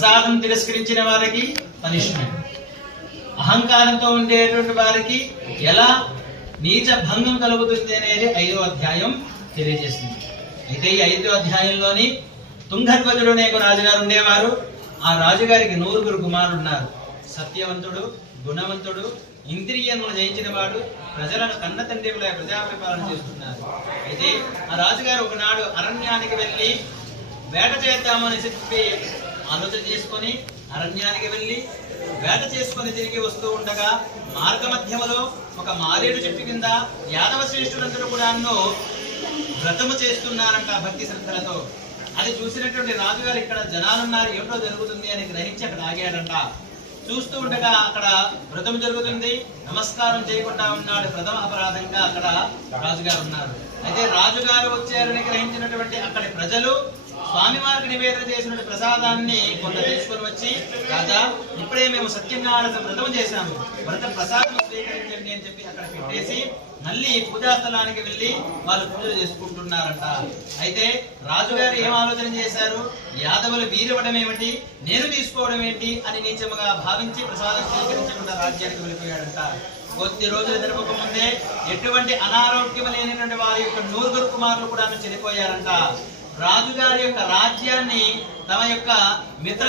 ప్రసాదం తిరస్కరించిన వారికి పనిష్మెంట్, అహంకారంతో ఉండేటువంటి వారికి ఎలా నీచ భంగం కలుగుతుంది అనేది 5వ అధ్యాయం తెలియజేస్తుంది. అయితే ఈ 5వ అధ్యాయంలోని తుంగధ్వజుడు అనే ఒక రాజుగారు ఉండేవారు. ఆ రాజుగారికి 9 కుమారులు ఉన్నారు. సత్యవంతుడు, గుణవంతుడు, ఇంద్రియములను జయించిన వాడు, ప్రజలను కన్న తండ్రి ప్రజా పరిపాలన చేస్తున్నారు. అయితే ఆ రాజుగారు ఒకనాడు అరణ్యానికి వెళ్ళి వేట చేద్దామని చెప్పి ఆలోచన చేసుకొని అరణ్యానికి వెళ్ళి వేట చేసుకొని తిరిగి వస్తూ ఉండగా మార్గ మధ్యములో ఒక మారేడు చెట్టు కింద యాదవ శ్రేష్ఠులందరూ కూడా వ్రతము చేస్తున్నారంట భక్తి శ్రద్ధలతో. అది చూసినటువంటి రాజుగారు ఇక్కడ జనాలున్నారు, ఏమిటో జరుగుతుంది అని గ్రహించి అక్కడ ఆగాడంట. చూస్తూ ఉండగా అక్కడ వ్రతం జరుగుతుంది, నమస్కారం చేయకుండా ఉన్నాడు. ప్రథమ అపరాధంగా అక్కడ రాజుగారు ఉన్నారు. అయితే రాజుగారు వచ్చారని గ్రహించినటువంటి అక్కడి ప్రజలు స్వామివారికి నివేదన చేసిన ప్రసాదాన్ని కొంత తీసుకొని వచ్చి, రాజా ఇప్పుడే మేము సత్యనారాయణ వ్రతం చేశాము, వ్రత ప్రసాదం స్వీకరించండి అని చెప్పి అక్కడ పెట్టేసి మళ్ళీ పూజా స్థలానికి వెళ్ళి వాళ్ళు పూజలు చేసుకుంటున్నారంట. అయితే రాజుగారు ఏం ఆలోచన చేశారు, యాదవులు వీరవడం ఏమిటి, నేను తీసుకోవడం ఏంటి అని నీచముగా భావించి ప్రసాదం స్వీకరించకుండా రాజ్యానికి వెళ్ళిపోయాడంట. కొద్ది రోజులు జరపక ముందే ఎటువంటి అనారోగ్యం లేనటువంటి వారి యొక్క 9 కుమారులు కూడా చనిపోయారంట. రాజుగారి యొక్క రాజ్యాన్ని తమ యొక్క మిత్ర